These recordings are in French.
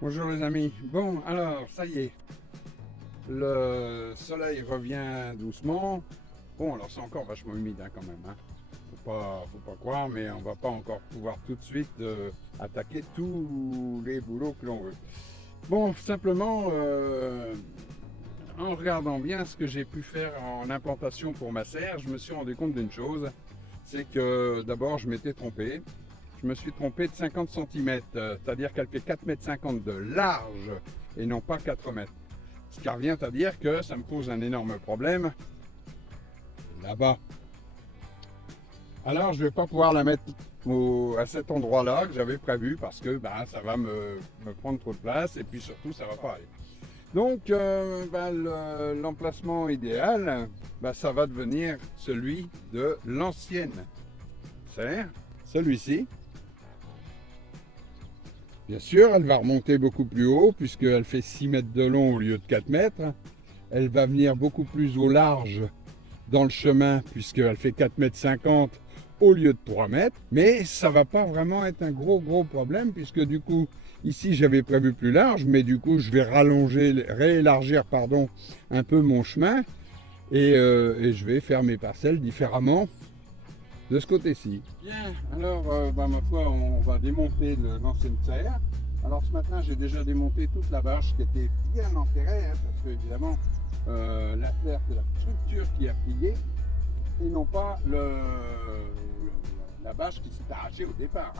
Bonjour les amis. Bon, alors, ça y est, le soleil revient doucement. Bon, alors c'est encore vachement humide quand même. Faut pas croire, mais on va pas encore pouvoir tout de suite attaquer tous les boulots que l'on veut. Bon, simplement, en regardant bien ce que j'ai pu faire en implantation pour ma serre, je me suis rendu compte d'une chose, c'est que d'abord je m'étais trompé. Je me suis trompé de 50 cm, c'est-à-dire qu'elle fait 4,50 m de large et non pas 4 mètres. Ce qui revient à dire que ça me pose un énorme problème là-bas. Alors je ne vais pas pouvoir la mettre à cet endroit-là que j'avais prévu parce que ça va me prendre trop de place et puis surtout ça va pas aller. Donc l'emplacement idéal, ça va devenir celui de l'ancienne serre, celui-ci. Bien sûr, elle va remonter beaucoup plus haut puisqu'elle fait 6 mètres de long au lieu de 4 mètres. Elle va venir beaucoup plus au large dans le chemin puisqu'elle fait 4,50 m au lieu de 3 mètres. Mais ça va pas vraiment être un gros problème puisque du coup, ici j'avais prévu plus large, mais du coup je vais réélargir un peu mon chemin et je vais faire mes parcelles différemment de ce côté-ci. Bien, alors ma foi, on va démonter l'ancienne serre. Alors ce matin, j'ai déjà démonté toute la bâche qui était bien enterrée, parce que évidemment, la terre, c'est la structure qui a plié, et non pas la bâche qui s'est arrachée au départ.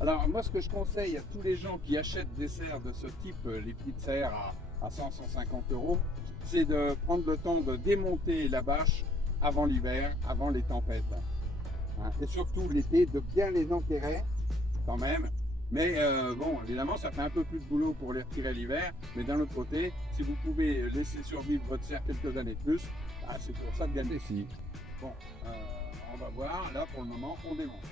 Alors moi, ce que je conseille à tous les gens qui achètent des serres de ce type, les petites serres à 100-150 €, c'est de prendre le temps de démonter la bâche avant l'hiver, avant les tempêtes. Et surtout l'été, de bien les enterrer quand même. Mais bon, évidemment, ça fait un peu plus de boulot pour les retirer l'hiver. Mais d'un autre côté, si vous pouvez laisser survivre votre serre quelques années de plus, c'est pour ça que gagne ici. Bon, on va voir. Là, pour le moment, on démonte.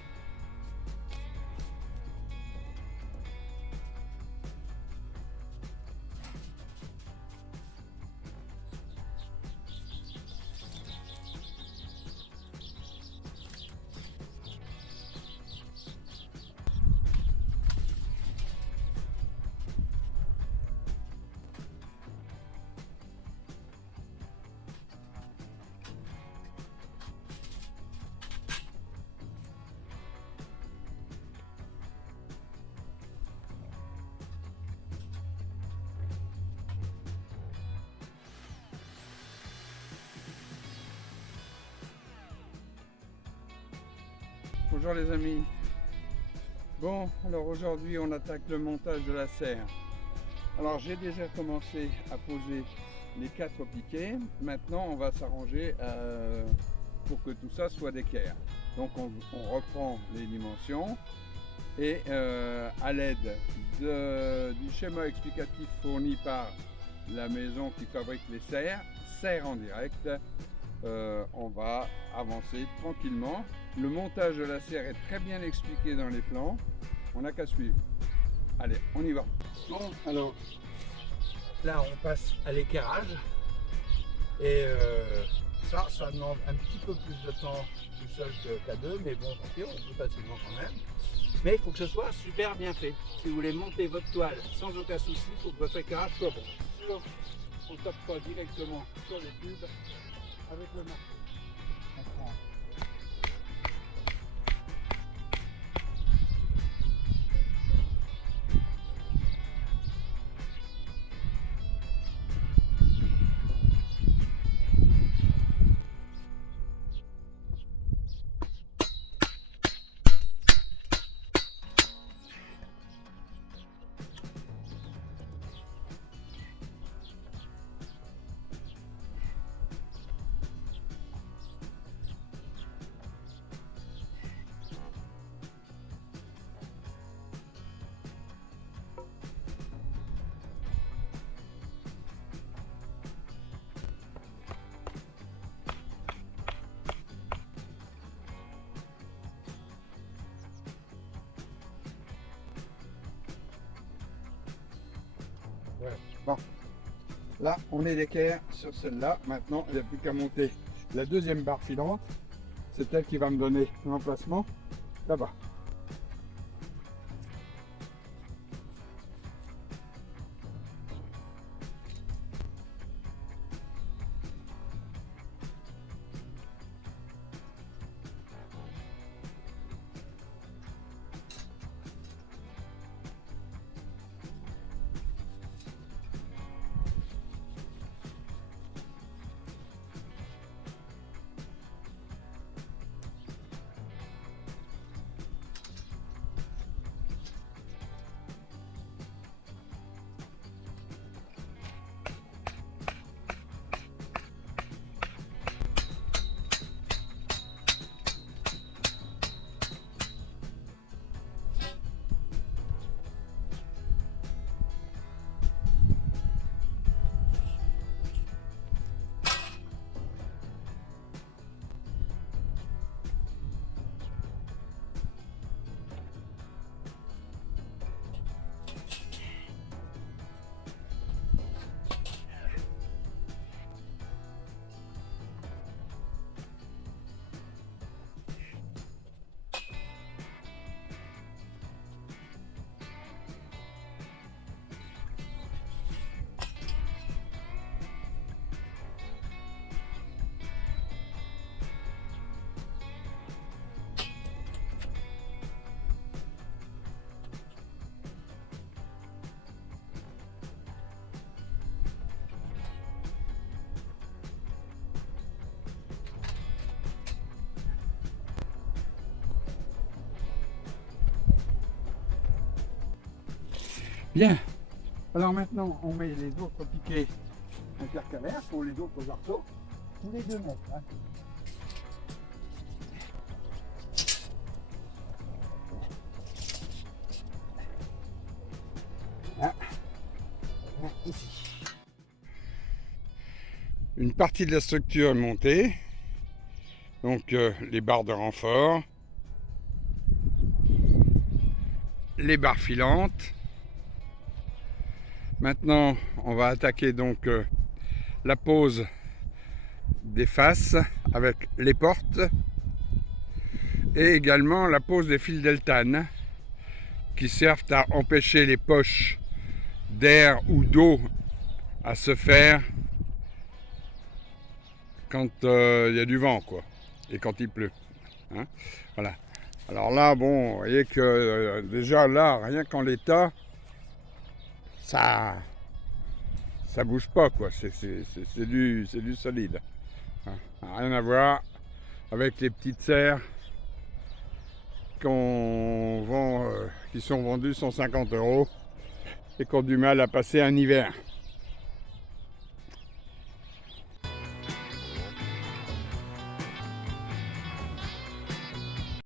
Bonjour les amis. Bon, alors aujourd'hui on attaque le montage de la serre. Alors j'ai déjà commencé à poser les 4 piquets. Maintenant on va s'arranger pour que tout ça soit d'équerre. Donc on reprend les dimensions et à l'aide du schéma explicatif fourni par la maison qui fabrique les serres en direct, on va avancer tranquillement. Le montage de la serre est très bien expliqué dans les plans, on n'a qu'à suivre. Allez, on y va. Bon, alors là on passe à l'équerrage et ça demande un petit peu plus de temps tout seul qu'à deux, mais bon, on peut facilement quand même. Mais il faut que ce soit super bien fait. Si vous voulez monter votre toile sans aucun souci, il faut que votre équerrage soit bon. Sinon, on ne tape pas directement sur les tubes avec le marteau. On prend ouais. Bon, là on est l'équerre sur celle-là. Maintenant il n'y a plus qu'à monter la deuxième barre filante. C'est elle qui va me donner l'emplacement là-bas. Bien. Alors maintenant, on met les autres piquets intercalaires pour les autres arceaux, tous les 2 mètres. Hein. Là. Là, ici. Une partie de la structure est montée, donc les barres de renfort, les barres filantes. Maintenant, on va attaquer donc la pose des faces avec les portes et également la pose des fils d'eltane qui servent à empêcher les poches d'air ou d'eau à se faire quand il y a du vent, quoi, et quand il pleut. Hein, voilà. Alors là, bon, vous voyez que déjà là, rien qu'en l'état, ça bouge pas, quoi. C'est du solide. Hein, rien à voir avec les petites serres qu'on vend, qui sont vendues 150 € et qui ont du mal à passer un hiver.